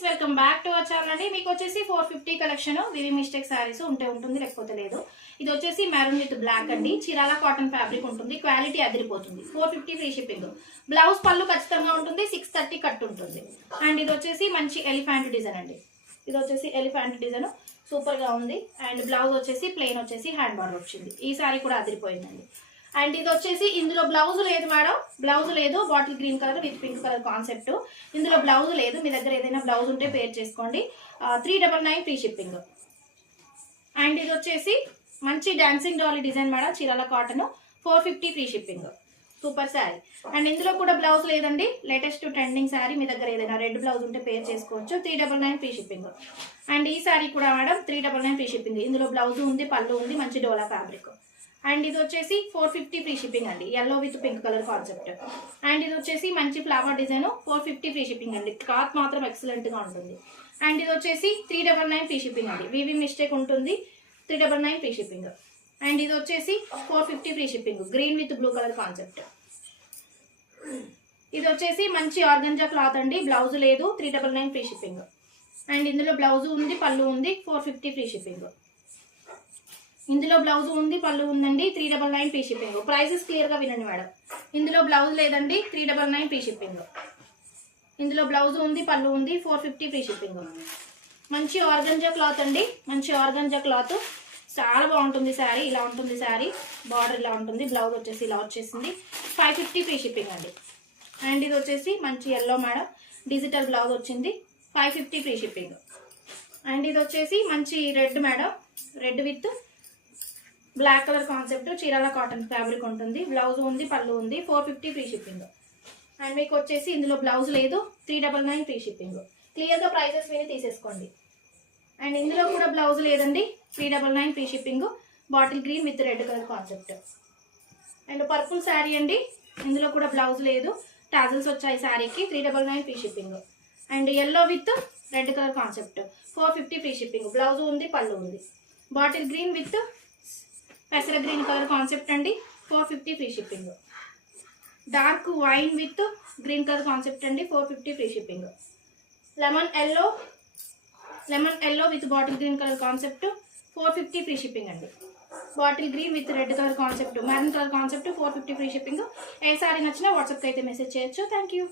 Friends, welcome back to our channel అండి. మీకు వచ్చేసి 450 కలెక్షన్ వివి మిస్టేక్ సారీస్ ఉంటుంది లేకపోతే లేదు. ఇది వచ్చేసి మెరూన్ విత్ బ్లాక్ అండి. చీరాల కాటన్ ఫ్యాబ్రిక్ ఉంటుంది. క్వాలిటీ అదిరిపోతుంది. 450 ఫ్రీ షిప్పింగ్. బ్లౌజ్ పళ్ళు ఖచ్చితంగా ఉంటుంది. 630 కట్ ఉంటుంది. అండ్ ఇది వచ్చేసి మంచి ఎలిఫెంట్ డిజైన్ అండి. ఇది వచ్చేసి ఎలిఫెంట్ డిజైన్ సూపర్ గా ఉంది. అండ్ బ్లౌజ్ వచ్చేసి ప్లెయిన్ వచ్చేసి హ్యాండ్ బార్డర్ వచ్చింది. ఈ సారీ కూడా అదిరిపోయిందండి. అండ్ ఇది వచ్చేసి ఇందులో బ్లౌజ్ లేదు మేడం, బ్లౌజ్ లేదు. Bottle green colour with pink colour concept. ఇందులో బ్లౌజ్ లేదు. మీ దగ్గర ఏదైనా బ్లౌజ్ ఉంటే పేర్ చేసుకోండి. 399 ఫ్రీ షిప్పింగ్. అండ్ ఇది వచ్చేసి మంచి dancing Dolly design madam, Chirala cotton. 450 free shipping. Super sari. And ఇందులో కూడా బ్లౌజ్ లేదండి. Latest trending sari. మీ దగ్గర ఏదైనా రెడ్ బ్లౌజ్ ఉంటే పేర్ చేసుకోవచ్చు. 399 ఫ్రీ షిప్పింగ్. అండ్ ఈ శారీ కూడా మేడం 399 ఫ్రీ షిప్పింగ్. ఇందులో బ్లౌజ్ ఉంది, పళ్ళు ఉంది, మంచి డోలా ఫ్యాబ్రిక్. అండ్ ఇది వచ్చేసి 450 ఫ్రీ షిప్పింగ్ అండి. Yellow with pink colour concept. And ఇది వచ్చేసి మంచి ఫ్లవర్ డిజైన్. 450 ఫ్రీ షిప్పింగ్ అండి. క్లాత్ మాత్రం ఎక్సలెంట్ గా ఉంటుంది. అండ్ ఇది వచ్చేసి 399 ఫ్రీ షిప్పింగ్ అండి. వివి మిస్టేక్ ఉంటుంది. 399 ఫ్రీ షిప్పింగ్. అండ్ ఇది వచ్చేసి 450 free shipping. Green with blue colour concept. ఇది వచ్చేసి మంచి ఆర్గంజా క్లాత్ అండి. బ్లౌజ్ లేదు. 399 ఫ్రీ షిప్పింగ్. అండ్ ఇందులో బ్లౌజ్ ఉంది, పళ్ళు ఉంది. 450 ఫ్రీ షిప్పింగ్. ఇందులో బ్లౌజ్ ఉంది, పళ్ళు ఉందండి. 399 ఫ్రీ షిప్పింగ్. ప్రైసెస్ క్లియర్ గా వినండి మేడం. ఇందులో బ్లౌజ్ లేదండి. 399 ఫ్రీ షిప్పింగ్. ఇందులో బ్లౌజ్ ఉంది, పళ్ళు ఉంది. 450 ఫ్రీ షిప్పింగ్. మంచి ఆర్గంజా క్లాత్ అండి. మంచి ఆర్గంజా క్లాత్. చాలా బాగుంటుంది శారీ. ఇలా ఉంటుంది శారీ. బార్డర్ ఇలా ఉంటుంది. బ్లౌజ్ వచ్చేసి ఇలా వచ్చేసింది. 550 ఫ్రీ షిప్పింగ్ అండి. అండ్ ఇది వచ్చేసి మంచి ఎల్లో మేడం, డిజిటల్ బ్లౌజ్ వచ్చింది. 550 ఫ్రీ షిప్పింగ్. అండ్ ఇది వచ్చేసి మంచి red madam, red with black colour concept. Chirala cotton fabric ఉంటుంది. బ్లౌజ్ ఉంది, పళ్ళు ఉంది. 450 ఫ్రీ షిప్పింగ్. అండ్ మీకు వచ్చేసి ఇందులో బ్లౌజ్ లేదు. 399 ఫ్రీ షిప్పింగ్. క్లియర్గా ప్రైసెస్ విని తీసేసుకోండి. అండ్ ఇందులో కూడా బ్లౌజ్ లేదండి. 399 free shipping. Bottle green with red colour concept. And purple sari అండి. ఇందులో కూడా బ్లౌజ్ లేదు. టాజల్స్ వచ్చాయి శారీకి. 399 free shipping. And yellow with red colour concept. 450 free shipping. Blouse ఉంది, పళ్ళు ఉంది. బాటిల్ గ్రీన్ విత్ పెసర గ్రీన్ కలర్ కాన్సెప్ట్ అండి. 450 free shipping. Dark wine with green colour concept అండి. 450 free shipping. Lemon yellow with bottle green colour concept. 450 free shipping అండి. Bottle green with red colour concept, maroon colour concept. 450 free shipping. A sorry నచ్చినా వాట్సాప్కి అయితే message చేయొచ్చు. Thank you.